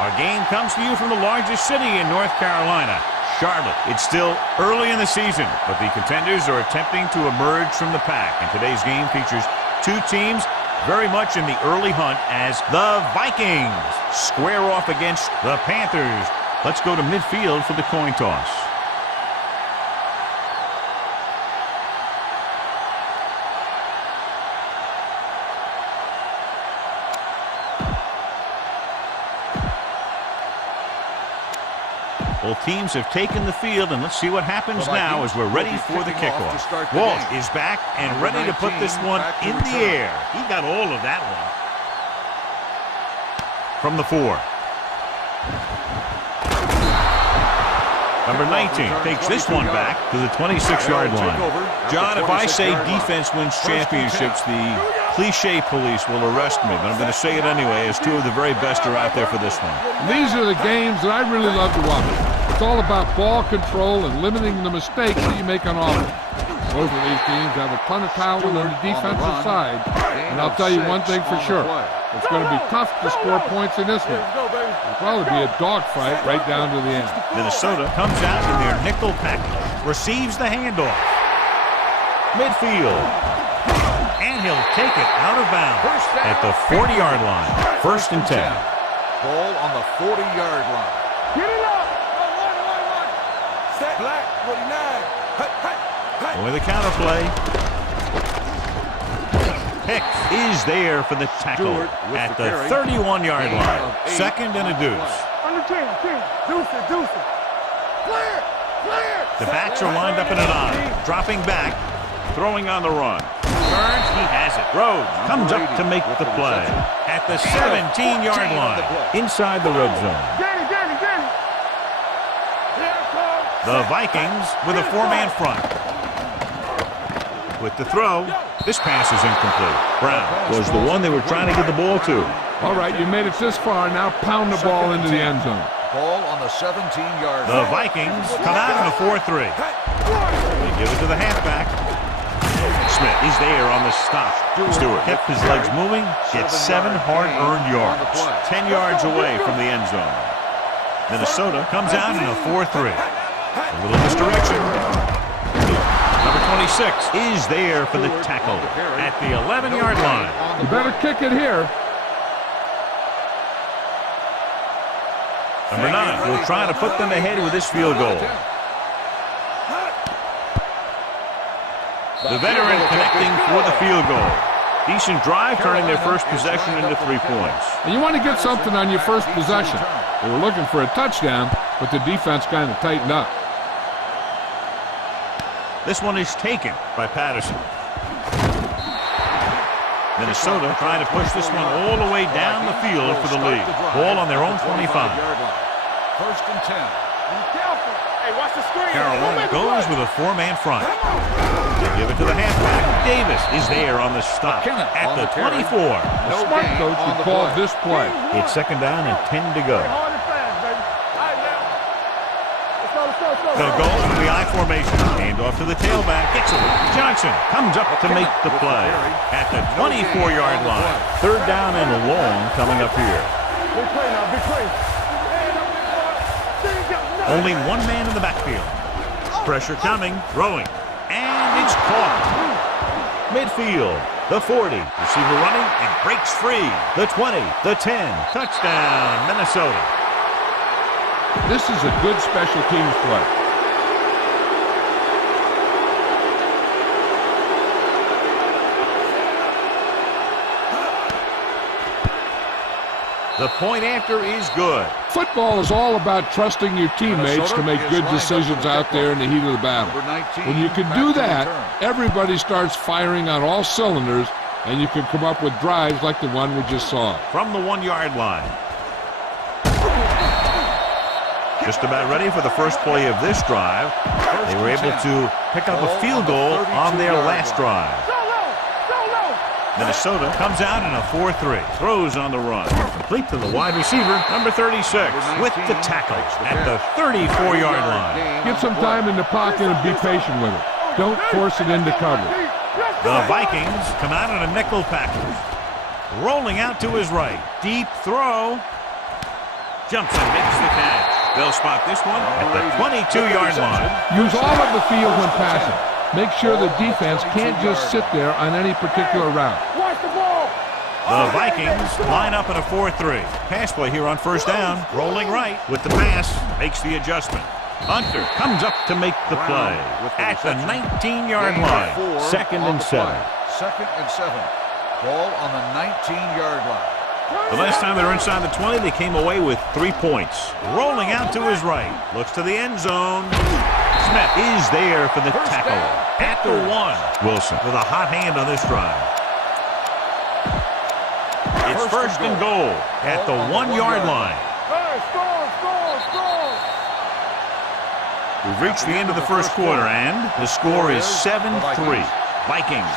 Our game comes to you from the largest city in North Carolina, Charlotte. It's still early in the season, but the contenders are attempting to emerge from the pack. And today's game features two teams very much in the early hunt as the Vikings square off against the Panthers. Let's go to midfield for the coin toss. Both teams have taken the field, and let's see what happens now as we're ready for the kickoff. Walt is back and ready to put this one in the air. He got all of that one. From the 4. Number 19 takes this one back to the 26-yard line. John, if I say defense wins championships, the cliche police will arrest me, but I'm going to say it anyway, as two of the very best are out there for this one. These are the games that I really love to watch. It's all about ball control and limiting the mistakes that you make on offense. Both of these teams have a ton of talent on the defensive side, and I'll tell you one thing for sure. It's going to be tough to score points in this one. It'll probably be a dogfight right down to the end. Minnesota comes out in their nickel package, receives the handoff. Midfield. And he'll take it out of bounds at the 40-yard line. 1st and 10. Ball on the 40-yard line. Get it up! Set black, 49. With the counter play. Hicks is there for the tackle at the 31-yard line. 2nd and a deuce. Under 10. Deuce it. Clear! The backs are lined up in a line. Dropping back. Throwing on the run. Turns, he has it. Rhodes comes up to make the play at the 17-yard line, inside the red zone. The Vikings with a 4-man front. With the throw, this pass is incomplete. Brown was the one they were trying to get the ball to. All right, you made it this far. Now pound the ball into the end zone. Ball on the 17-yard line. The Vikings come out in a 4-3. They give it to the halfback. Smith is there on the stop. Stewart kept his legs moving, gets 7 hard-earned yards, 10 yards away from the end zone. Minnesota comes out in a 4-3. A little misdirection. Number 26 is there for the tackle at the 11-yard line. You better kick it here. Number 9 will try to put them ahead with this field goal. The veteran connecting for the field goal. Decent drive, turning their first possession into 3 points. And you want to get something on your first possession. They were looking for a touchdown, but the defense kind of tightened up. This one is taken by Patterson. Minnesota trying to push this one all the way down the field for the lead. Ball on their own 25. 1st and 10. Hey, watch the screen. Carolina goes with a 4-man front. They give it to the halfback. Davis is there on the stop at the 24. A smart coach would call this play. It's 2nd down and 10 to go. The goal from the I formation. Hand off to the tailback. Gets it. Johnson comes up to make the play at the 24-yard line. 3rd down and long coming up here. Big play now, big play. Only one man in the backfield. Pressure coming, throwing, and it's caught. Midfield, the 40. Receiver running and breaks free. The 20, the 10. Touchdown, Minnesota. This is a good special teams play. The point after is good. Football is all about trusting your teammates to make good decisions out there in the heat of the battle. When you can do that, everybody starts firing on all cylinders, and you can come up with drives like the one we just saw. From the 1-yard line. Just about ready for the first play of this drive. They were able to pick up a field goal on their last drive. Minnesota comes out in a 4-3. Throws on the run. Complete to the wide receiver, number 36, with the tackle at the 34-yard line. Get some time in the pocket and be patient with it. Don't force it into cover. The Vikings come out in a nickel package. Rolling out to his right. Deep throw. Jumps and makes the catch. They'll spot this one at the 22-yard line. Use all of the field when passing. Make sure the defense can't just sit there on any particular route. Watch the ball. The Vikings line up in a 4-3. Pass play here on first down. Rolling right with the pass. Makes the adjustment. Hunter comes up to make the play at the 19-yard line. 2nd and 7. 2nd and 7. Ball on the 19-yard line. The last time they were inside the 20, they came away with 3 points. Rolling out to his right. Looks to the end zone. Smith is there for the tackle. At the 1. Wilson with a hot hand on this drive. It's first and goal at the 1-yard line. Hey, score. We've reached the end of the first quarter, and the score is 7-3. Vikings.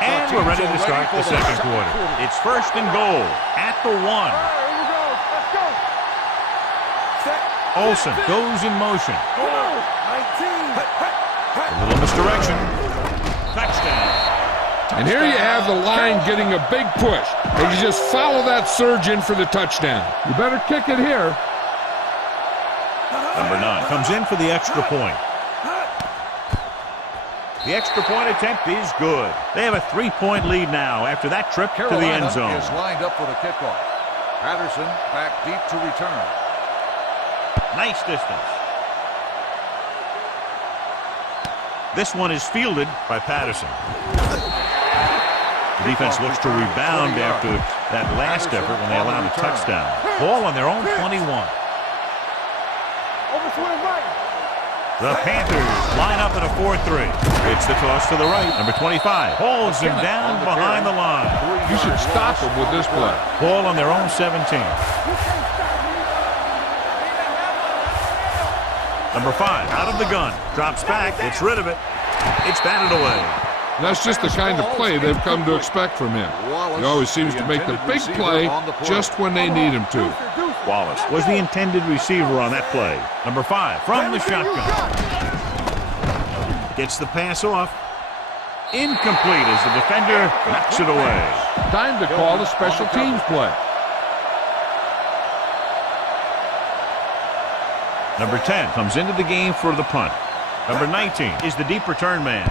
And we're ready to start the second quarter. It's first and goal at the 1. Here we go. Let's go. Set. Olsen goes in motion. Come on. 19. A little misdirection. Touchdown. And here you have the line getting a big push. They can just follow that surge in for the touchdown. You better kick it here. Number 9 comes in for the extra point. The extra point attempt is good. They have a 3-point lead now after that trip to the end zone. Is lined up for the kickoff. Patterson back deep to return. Nice distance. This one is fielded by Patterson. The defense looks to rebound after that last effort when they allowed a touchdown. Ball on their own 21. Overswing right. The Panthers line up in a 4-3. It's the toss to the right. Number 25 holds him down behind the line. You should stop them with this play. Ball on their own 17. Number 5 out of the gun. Drops back. Gets rid of it. It's batted away. That's just the kind of play they've come to expect from him. He always seems to make the big play just when they need him to. Wallace was the intended receiver on that play. Number 5 from the shotgun. Gets the pass off. Incomplete as the defender knocks it away. Time to call a special teams play. Number 10 comes into the game for the punt. Number 19 is the deep return man.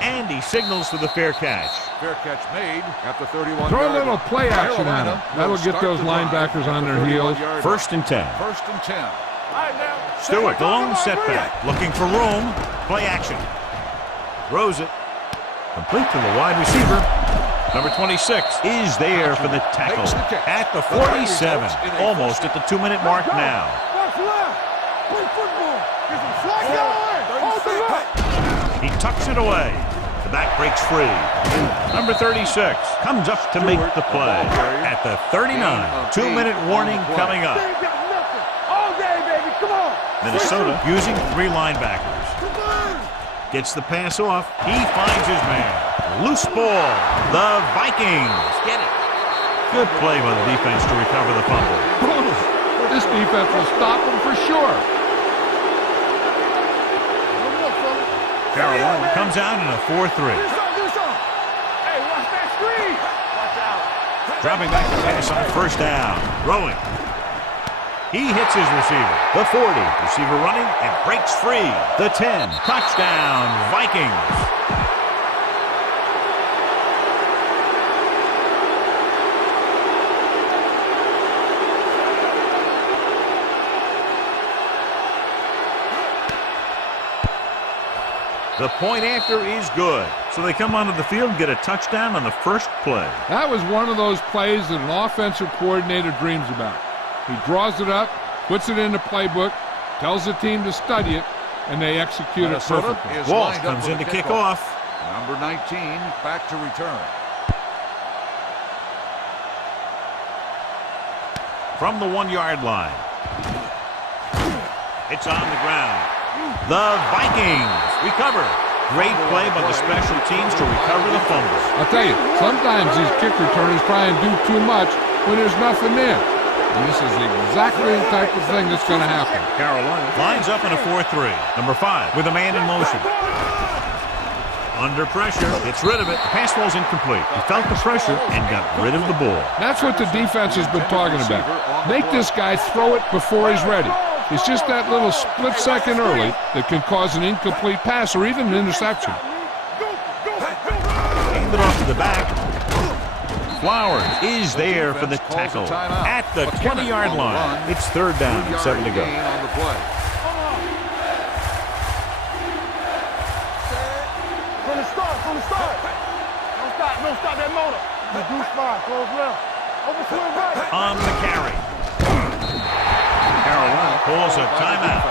And he signals for the fair catch. Fair catch made at the 31. Throw a little play action at him. That'll get those linebackers on their heels. 1st and 10. 1st and 10. Stewart, the lone setback. Looking for room. Play action. Throws it. Complete to the wide receiver. Number 26 is there for the tackle. At the 47. Almost at the 2-minute mark now. Watch left. Play football. Get some slack going. Hold the left. He tucks it away. The back breaks free. Number 36 comes up to make the play. At the 39. 2-minute warning coming up. They ain't got nothing. All day, baby. Come on. Minnesota using 3 linebackers. Come on. Gets the pass off. He finds his man. Loose ball. The Vikings get it. Good play by the defense to recover the fumble. This defense will stop them for sure. Carolina comes out in a 4-3. Do something. Hey, watch that screen. Watch out. Dropping back to pass on first down. Throwing. He hits his receiver. The 40. Receiver running and breaks free. The 10. Touchdown, Vikings. The point after is good. So they come onto the field and get a touchdown on the first play. That was one of those plays that an offensive coordinator dreams about. He draws it up, puts it in the playbook, tells the team to study it, and they execute it perfectly. Walsh comes in to kick off. Number 19 back to return. From the 1-yard line. It's on the ground. The Vikings recover. Great play by the special teams to recover the fumble. I'll tell you, sometimes these kick returners try and do too much when there's nothing there. And this is exactly the type of thing that's going to happen. Carolina lines up in a 4-3. Number 5 with a man in motion. Under pressure, gets rid of it. The pass ball's incomplete. He felt the pressure and got rid of the ball. That's what the defense has been talking about. Make this guy throw it before he's ready. It's just that little split second early that can cause an incomplete pass or even an interception. Hand it off to the back. Flowers is there for the tackle at the 20-yard line. It's third down, 7 to go. From the start. Don't stop that motor. Reduce fire, close left. Over swing right. On the carry. Carolina pulls a timeout.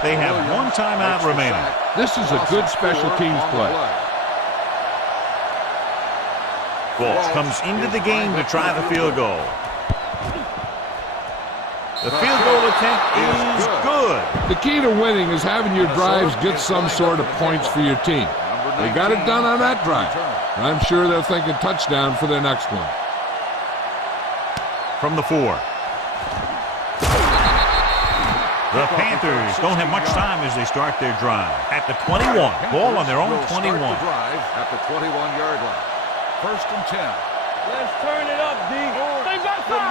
They have one timeout remaining. This is a good special teams play. Walsh comes into the game to try the field goal. The field goal attempt is good. The key to winning is having your drives get some sort of points for your team. They got it done on that drive. I'm sure they're thinking touchdown for their next one. From the 4. The Panthers don't have much time as they start their drive. At the 21. Ball on their own 21. At the 21-yard line. First and 10. Let's turn it up, D.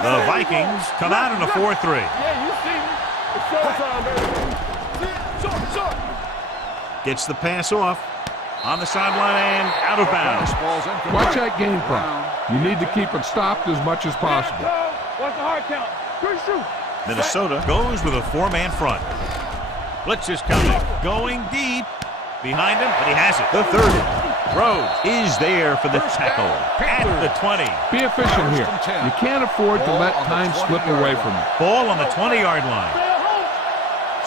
The Vikings come out in a 4-3. Yeah, you see me. It's showtime, baby. Short. Gets the pass off. On the sideline and out of bounds. Watch that game plan. You need to keep it stopped as much as possible. What's the hard count? Shoot. Minnesota goes with a 4-man front. Blitz is coming. Going deep. Behind him, but he has it. The 30. Rhodes is there for the tackle. At the 20. Be efficient here. You can't afford to let time slip away from you. Ball on the 20-yard line.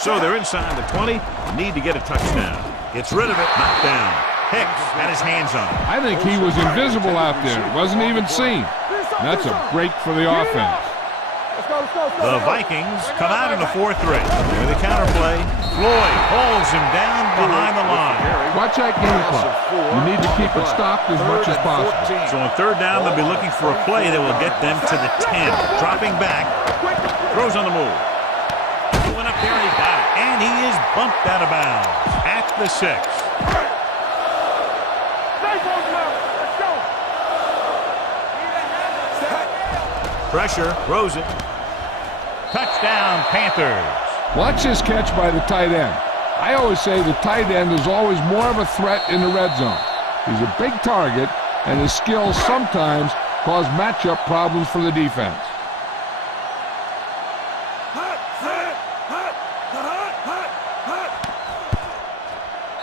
So they're inside the 20. Need to get a touchdown. Gets rid of it. Knocked down. Hicks had his hands on it. I think he was invisible out there. Wasn't even seen. That's a break for the offense. The Vikings come out in a 4-3. Here the counterplay. Floyd holds him down behind the line. Watch that game clock. You need to keep it stopped as much as possible. So on third down, they'll be looking for a play that will get them to the 10. Dropping back. Throws on the move. He went up there and he got it. And he is bumped out of bounds at the 6. Pressure, throws it. Touchdown, Panthers. Watch this catch by the tight end. I always say the tight end is always more of a threat in the red zone. He's a big target, and his skills sometimes cause matchup problems for the defense.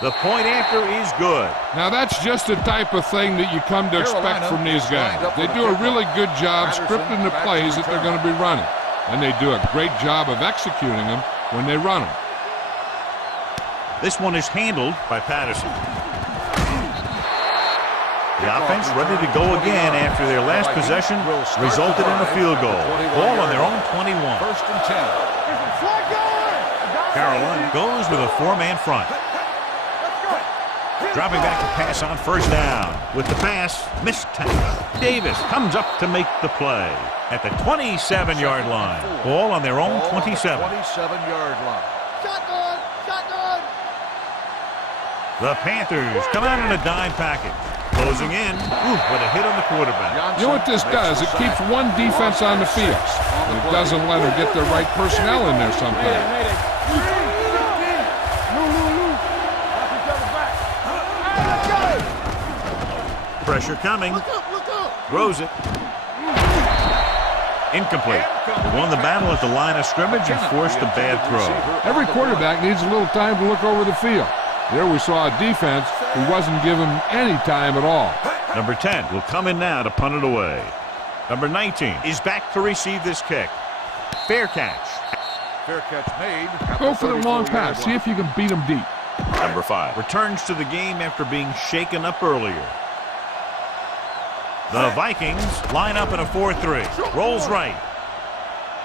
The point after is good. Now that's just the type of thing that you come to expect from these guys. They do a really good job scripting the plays that they're going to be running. And they do a great job of executing them when they run them. This one is handled by Patterson. The offense ready to go again after their last possession resulted in a field goal. Ball on their own 21. First and 10. Carolina goes with a 4-man front. Dropping back to pass on first down. With the pass, missed tackle. Davis comes up to make the play at the 27-yard line. Ball on their own 27. 27-yard line. Shotgun. The Panthers come out in a dime package. Closing in. With a hit on the quarterback. You know what this does? It keeps one defense on the field. And it doesn't let them get the right personnel in there sometimes. Pressure coming. Throws it. Incomplete. Won the battle at the line of scrimmage and forced a bad throw. Every quarterback needs a little time to look over the field. There we saw a defense who wasn't given any time at all. Number 10 will come in now to punt it away. Number 19 is back to receive this kick. Fair catch. Fair catch made. Go for the long pass. See if you can beat them deep. Number 5 returns to the game after being shaken up earlier. The Vikings line up in a 4-3. Rolls right.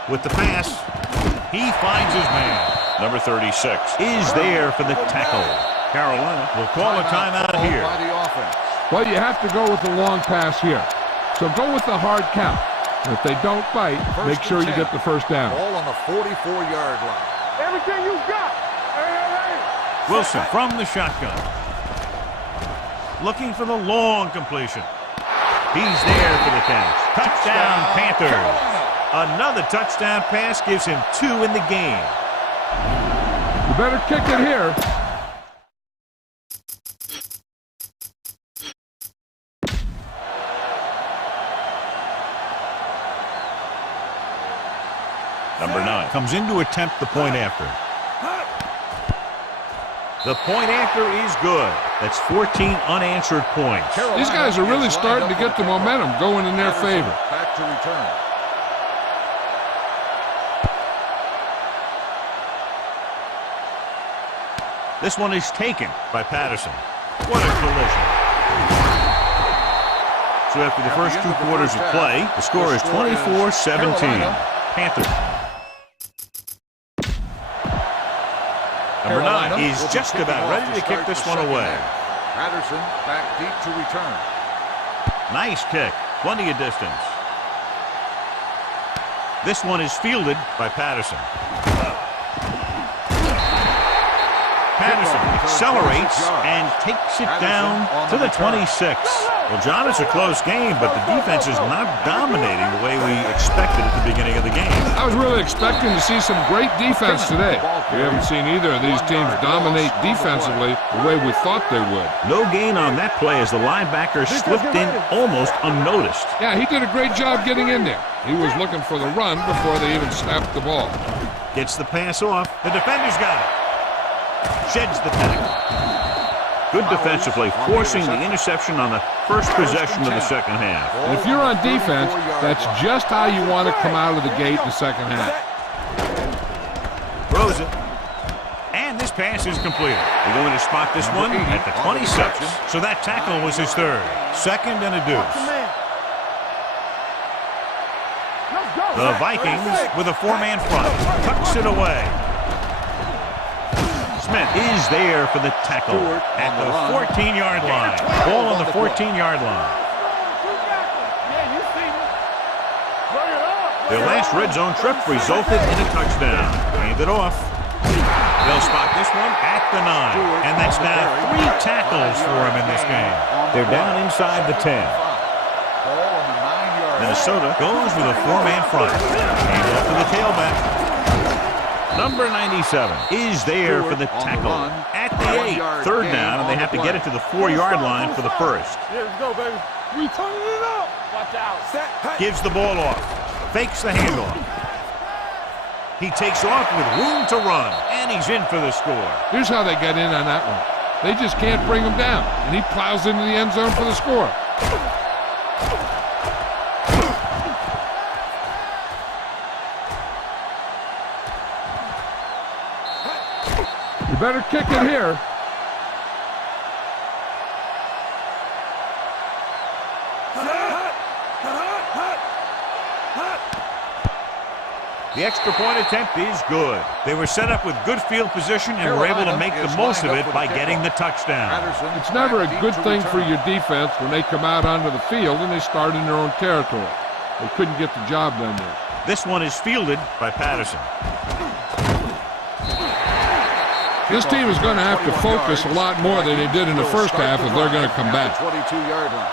With the pass, he finds his man. Number 36 is there for the tackle. Carolina will call a timeout here. Well, you have to go with the long pass here. So go with the hard count. And if they don't bite, make sure you get the first down. Ball on the 44-yard line. Everything you got. Hey. Wilson from the shotgun. looking for the long completion. He's there for the catch. Touchdown, Panthers. Another touchdown pass gives him 2 in the game. You better kick it here. Number 9 comes in to attempt the point after. The point after is good. That's 14 unanswered points. These guys are really starting to get the momentum going in their favor. Back to return. This one is taken by Patterson. What a collision. So after the first 2 quarters of play, the score is 24-17. Panthers. Number 9 is just about ready to kick this one away. Patterson back deep to return. Nice kick. Plenty of distance. This one is fielded by Patterson. Patterson accelerates and takes it down to the 26. Well, John, it's a close game, but the defense is not dominating the way we expected at the beginning of the game. I was really expecting to see some great defense today. We haven't seen either of these teams dominate defensively the way we thought they would. No gain on that play as the linebacker slipped in almost unnoticed. Yeah, he did a great job getting in there. He was looking for the run before they even snapped the ball. Gets the pass off. The defender's got it. Sheds the tackle. Good defensive play, forcing the interception on the first possession of the second half. And if you're on defense, that's just how you want to come out of the gate in the second half. Throws it. And this pass is completed. They're going to spot this one at the 26. So that tackle was his 3rd. 2nd and a deuce. The Vikings with a 4-man front. Tucks it away. Smith is there for the tackle at the 14-yard line. Ball on the 14-yard line. Their last red zone trip resulted in a touchdown. Hand it off. They'll spot this one at the 9. And that's now 3 tackles for him in this game. They're down inside the 10. Minnesota goes with a 4-man front. Hand off to the tailback. Number 97 is there for the tackle at the 8. 3rd down, and they have to get it to the 4-yard line for the first. Here we go, baby. We turning it up. Watch out. Gives the ball off. Fakes the handoff. He takes off with room to run, and he's in for the score. Here's how they get in on that one. They just can't bring him down, and he plows into the end zone for the score. You better kick it here. The extra point attempt is good. They were set up with good field position and were able to make the most of it by getting the touchdown. It's never a good thing for your defense when they come out onto the field and they start in their own territory. They couldn't get the job done there. This one is fielded by Patterson. This team is going to have to focus a lot more than they did in the first half if they're going to come back. 22-yard line.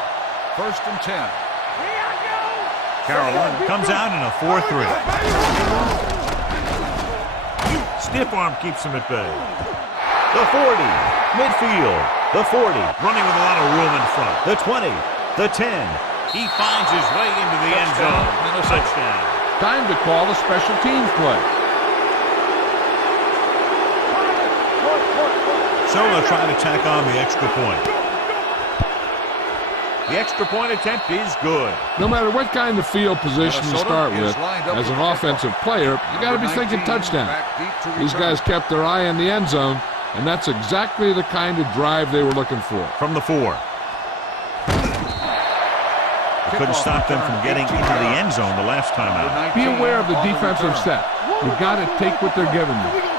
1st and 10. Carolina comes out in a 4-3. Stiff arm keeps him at bay. The 40, midfield. The 40, running with a lot of room in front. The 20, the 10. He finds his way into the end zone. Touchdown. Time to call a special teams play. So they'll try to tack on the extra point. The extra point attempt is good. No matter what kind of field position you start with, as an offensive player, you got to be thinking touchdown. These guys kept their eye on the end zone, and that's exactly the kind of drive they were looking for. From the 4. They couldn't stop them from getting into the end zone the last time out. Be aware of the defensive set. You got to take what they're giving you.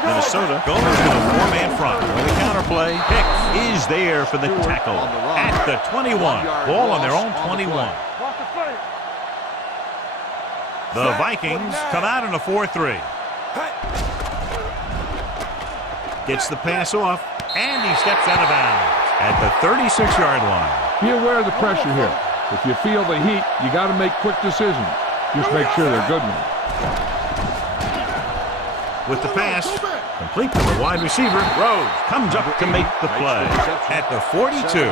Minnesota goes with a 4-man front. With the counterplay, Hicks is there for the tackle at the 21. Ball on their own 21. The Vikings come out in a 4-3. Gets the pass off, and he steps out of bounds. at the 36-yard line. Be aware of the pressure here. If you feel the heat, you got to make quick decisions. Just make sure they're good ones. With the pass, complete to the wide receiver. Rose comes up to make the play at the 42.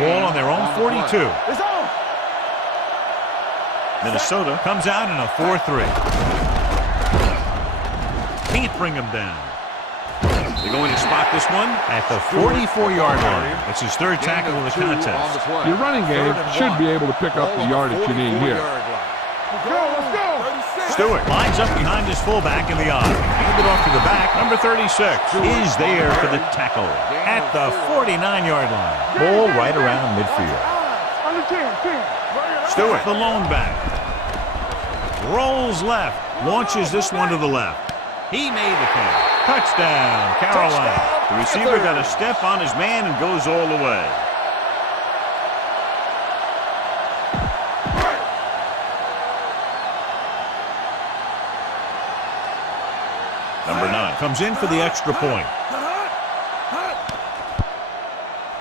Ball on their own 42. Minnesota comes out in a 4-3. Can't bring him down. They're going to spot this one at the 44-yard line. It's his third tackle of the contest. Your running game should be able to pick up the yardage you need here. Let's go. Stewart lines up behind his fullback in the eye. Handed off to the back. Number 36 is there for the tackle at the 49-yard line. Ball right around midfield. Under 10. Stewart, the lone back. Rolls left. Launches this one to the left. He made the catch. Touchdown, Carolina. The receiver got a step on his man and goes all the way. Number 9 comes in for the extra point.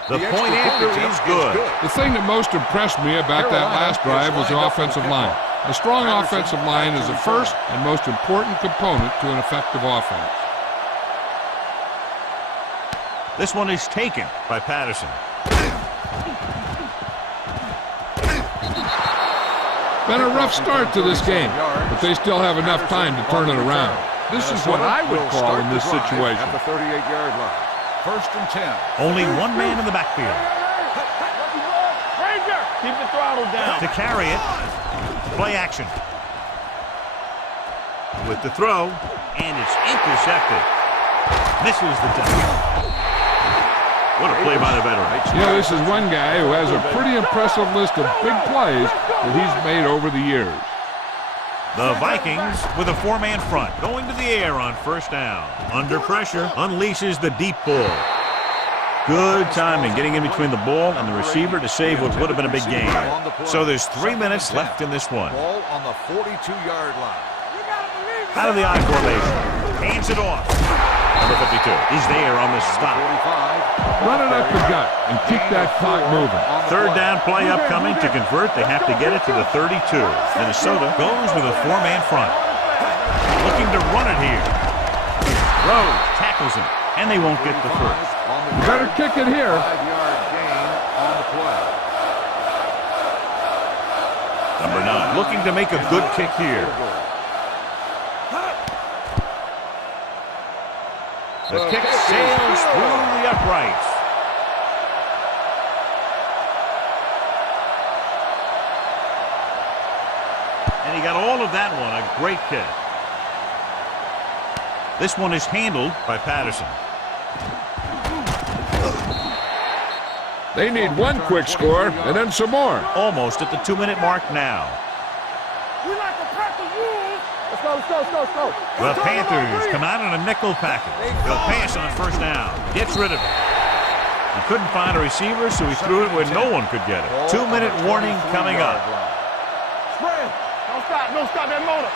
The point after is good. The thing that most impressed me about that last drive was the offensive line. A strong offensive line is the first and most important component to an effective offense. This one is taken by Patterson. Been a rough start to this game, but they still have enough time to turn it around. This is what I would call in this situation. At the 38-yard line. First and 10. Only one man in the backfield. Ranger, keep the throttle down. To carry it. Play action. With the throw, and it's intercepted. Misses the tackle. What a play by the veteran. You know, this is one guy who has a pretty impressive list of big plays that he's made over the years. The Vikings with a 4-man front, going to the air on first down. Under pressure, unleashes the deep ball. Good timing, getting in between the ball and the receiver to save what would have been a big game. So there's 3 minutes left in this one. Ball on the 42-yard line. Out of the I formation, hands it off. Number 52 is there on the stop. Run it up the gut and keep that clock moving. Third down play upcoming. To convert, they have to get it to the 32. Minnesota goes with a 4-man front. Looking to run it here. Rose tackles him, and they won't get the first. You better kick it here. 5-yard gain on the play. Number 9 looking to make a good kick here. The kick sails through the uprights. And he got all of that one. A great kick. This one is handled by Patterson. They need one quick score and then some more. Almost at the 2-minute mark now. We like to practice rules. Let's go. The Panthers come out on a nickel package. They'll pass on first down. Gets rid of it. He couldn't find a receiver, so he threw it where no one could get it. 2-minute warning coming up. Spread. Don't stop that motor.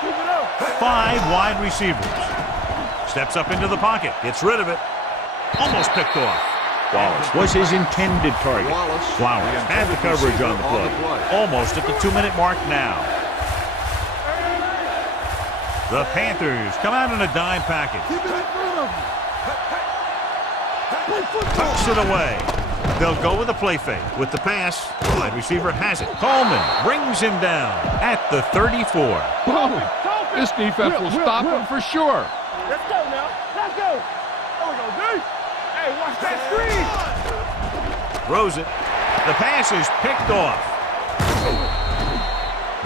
Keep it up. 5 wide receivers. Steps up into the pocket. Gets rid of it. Almost picked off. Wallace was his intended target. Flowers had the coverage on the play. Almost at the 2-minute mark now. The Panthers come out in a dime package. Tucks it away. They'll go with a play fake. With the pass, the wide receiver has it. Coleman brings him down at the 34. Boom! This defense will stop him for sure. Let's go now. Let's go. There we go, dude. Hey, watch that screen. Throws it. The pass is picked off.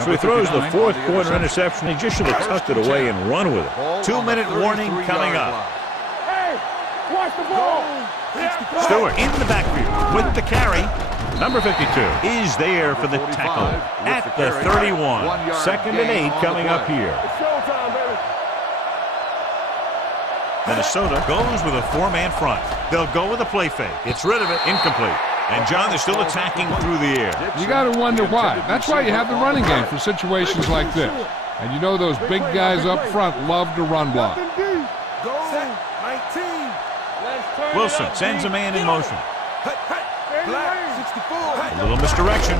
So he throws the 4th quarter interception. He just should have tucked it away and run with it. 2-minute warning coming up. Hey, watch the ball. Stewart in the backfield with the carry. Number 52 is there for the tackle at the 31. 2nd and 8 coming up here. It's showtime, baby. Minnesota goes with a 4-man front. They'll go with a play fake. It's rid of it. Incomplete. And, John, they're still attacking through the air. You got to wonder why. That's why you have the running game for situations like this. And you know those big guys up front love to run block. Go. 19. Wilson sends a man in motion. A little misdirection.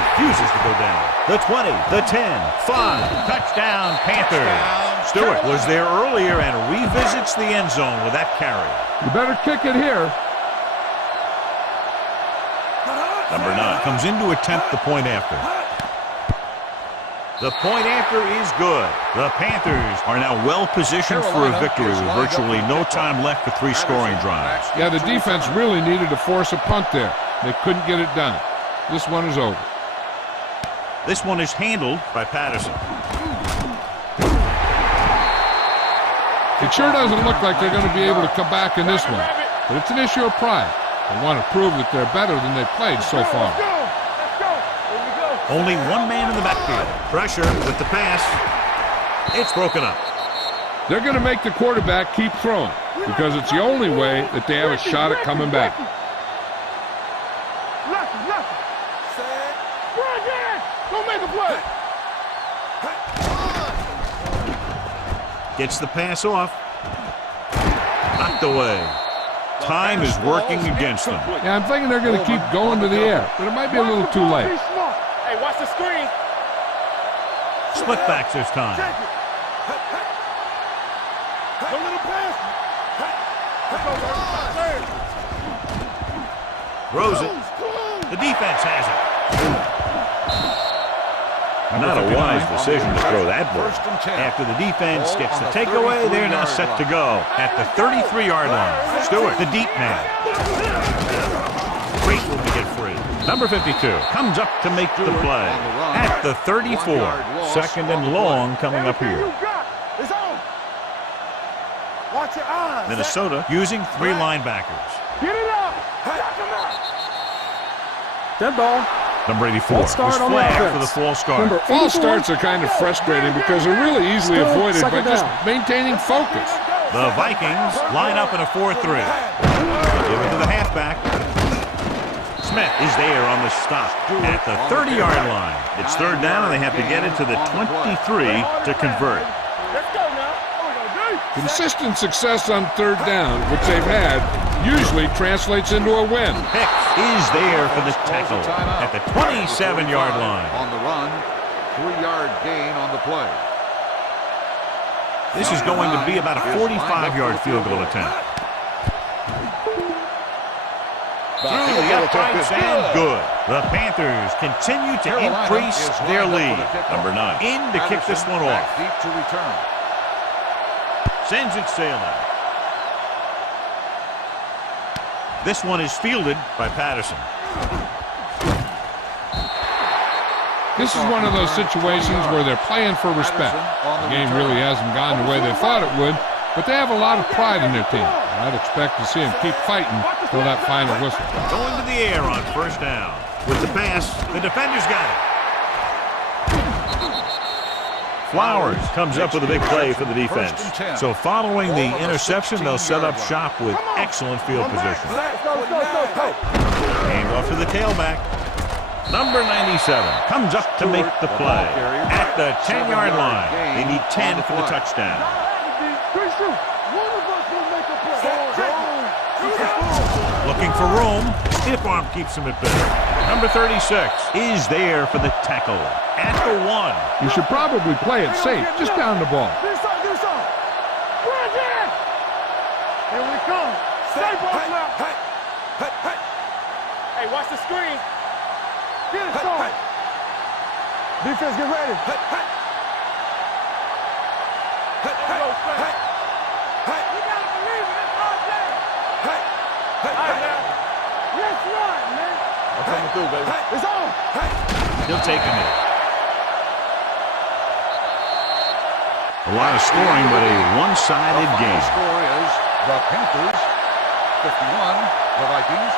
Refuses to go down. The 20, the 10, 5. Touchdown, Panthers. Stewart was there earlier and revisits the end zone with that carry. You better kick it here. Number 9 comes in to attempt the point after. The point after is good. The Panthers are now well positioned for a victory with virtually no time left for 3 scoring drives. Yeah, the defense really needed to force a punt there. They couldn't get it done. This one is over. This one is handled by Patterson. It sure doesn't look like they're going to be able to come back in this one, but it's an issue of pride. They want to prove that they're better than they've played so far. Only one man in the backfield. Pressure with the pass. It's broken up. They're going to make the quarterback keep throwing because it's the only way that they have a shot at coming back. Don't make a play. Gets the pass off. Knocked away. Time is working against them. Yeah, I'm thinking they're going to keep going to the air, but it might be a little too late. Hey, watch the screen. Split backs this time. A little pass. Throws it. The defense has it. Not a wise decision to throw that ball. After the defense gets the takeaway, they're now set to go at the 33-yard line. Stewart, the deep man. Grateful to get free. Number 52 comes up to make the play at the 34. Second and long coming up here. Minnesota using 3 linebackers. Get it up. Dead ball. Number 84 was flagged for the false start. False starts are kind of frustrating because they're really easily avoided by just maintaining focus. The Vikings line up in a 4-3. Give it to the halfback. Smith is there on the stop at the 30-yard line. It's third down, and they have to get it to the 23 to convert. Let's go now. Consistent success on third down, which they've had, usually translates into a win. Hicks is there for the tackle at the 27-yard line. On the run, 3-yard gain on the play. This is going to be about a 45-yard field goal attempt. Through the uprights and good. The Panthers continue to increase their lead. Number 9 in to kick this one off. Deep to return. Sends it sailing. This one is fielded by Patterson. This is one of those situations where they're playing for respect. The game really hasn't gone the way they thought it would, but they have a lot of pride in their team. I'd expect to see them keep fighting till that final whistle. Going to the air on first down. With the pass, the defender's got it. Flowers comes up with a big play for the defense. So following the interception, they'll set up shop with excellent field position. Hand off to the tailback. Number 97 comes up to make the play at the 10-yard line. They need 10 for the touchdown. Looking for room. Stiff arm keeps him at bay. Number 36 is there for the tackle at the 1. You should probably play it safe, just down the ball. Here we come. Stay ball left. Hey, watch the screen. Get it started. Defense, get ready. You gotta believe it. It's all day. Let's run, man. I'm coming through, baby. It's on. He'll take him in. A lot of scoring, but a one-sided game. The score is the Panthers 51, the Vikings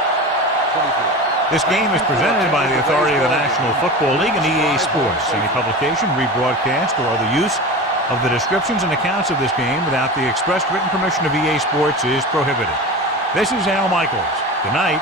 23. This game is presented by the authority of the National Football League and EA Sports. Any publication, rebroadcast, or other use of the descriptions and accounts of this game without the express written permission of EA Sports is prohibited. This is Al Michaels. Good night.